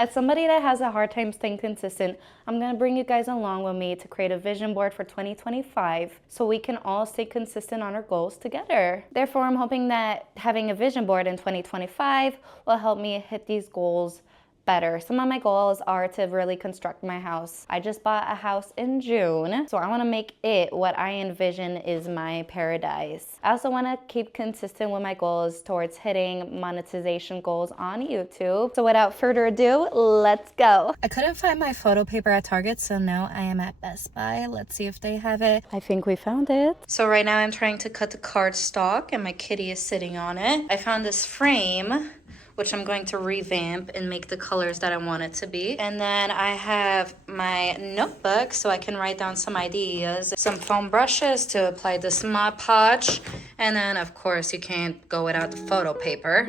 As somebody that has a hard time staying consistent, I'm gonna bring you guys along with me to create a vision board for 2025 so we can all stay consistent on our goals together. Therefore, I'm hoping that having a vision board in 2025 will help me hit these goals better. Some of my goals are to really construct my house. I just bought a house in June, so I want to make it what I envision is my paradise. I also want to keep consistent with my goals towards hitting monetization goals on YouTube. So without further ado, let's go. I couldn't find my photo paper at Target, so now I am at Best Buy. Let's see if they have it. I think we found it. So right now I'm trying to cut the cardstock and my kitty is sitting on it. I found this frame which I'm going to revamp and make the colors that I want it to be. And then I have my notebook so I can write down some ideas, some foam brushes to apply this Mod Podge, and then of course you can't go without the photo paper.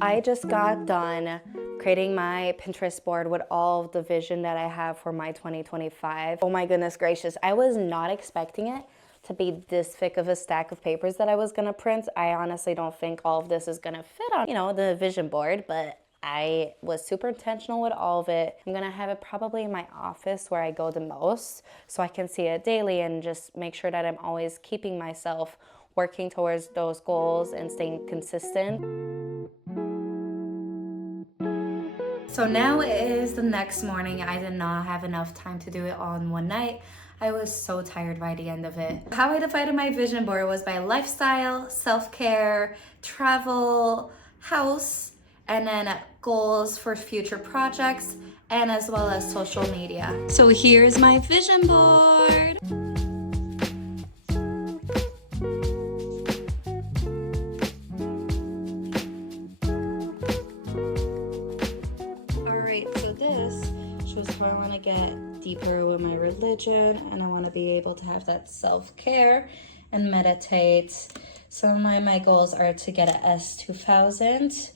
I just got done creating my Pinterest board with all of the vision that I have for my 2025. Oh my goodness gracious, I was not expecting it to be this thick of a stack of papers that I was gonna print. I honestly don't think all of this is gonna fit on, the vision board, but I was super intentional with all of it. I'm gonna have it probably in my office where I go the most so I can see it daily and just make sure that I'm always keeping myself working towards those goals and staying consistent. So now it is the next morning. I did not have enough time to do it all in one night. I was so tired by the end of it. How I divided my vision board was by lifestyle, self-care, travel, house, and then goals for future projects, and as well as social media. So here's my vision board. All right, so this shows where I want to get deeper with my religion, and I want to be able to have that self-care and meditate. Some of my goals are to get a S2000,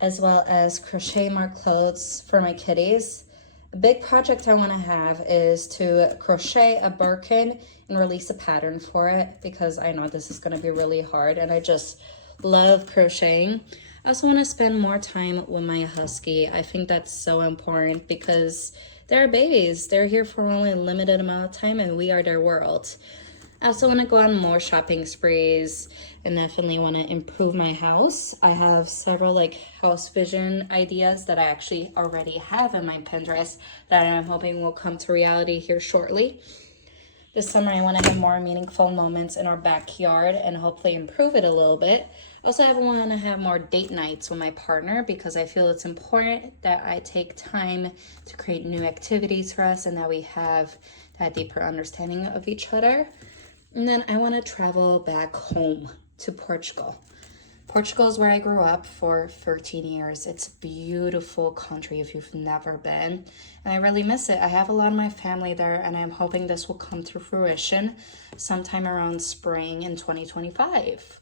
as well as crochet more clothes for my kitties. A big project I want to have is to crochet a Birkin and release a pattern for it, because I know this is going to be really hard and I just love crocheting. I also want to spend more time with my husky. I think that's so important because they're babies. They're here for only a limited amount of time and we are their world. I also want to go on more shopping sprees and definitely want to improve my house. I have several house vision ideas that I actually already have in my Pinterest that I'm hoping will come to reality here shortly. This summer, I want to have more meaningful moments in our backyard and hopefully improve it a little bit. Also, I want to have more date nights with my partner because I feel it's important that I take time to create new activities for us and that we have that deeper understanding of each other. And then I want to travel back home to Portugal. Portugal is where I grew up for 13 years. It's a beautiful country if you've never been. And I really miss it. I have a lot of my family there and I'm hoping this will come to fruition sometime around spring in 2025.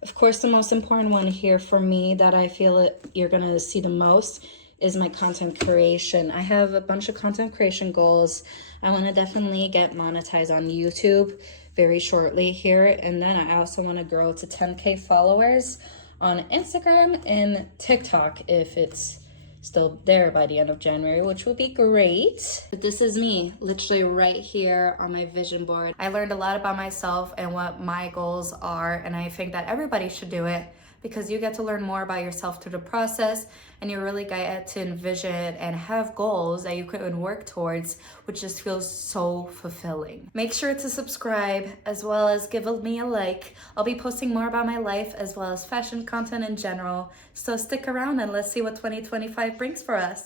Of course, the most important one here for me that I feel you're gonna see the most is my content creation. I have a bunch of content creation goals. I wanna definitely get monetized on YouTube very shortly here. And then I also wanna grow to 10K followers on Instagram and TikTok if it's still there by the end of January, which would be great. But this is me, literally right here on my vision board. I learned a lot about myself and what my goals are, and I think that everybody should do it because you get to learn more about yourself through the process and you really get to envision and have goals that you can work towards, which just feels so fulfilling. Make sure to subscribe as well as give me a like. I'll be posting more about my life as well as fashion content in general. So stick around and let's see what 2025 brings for us.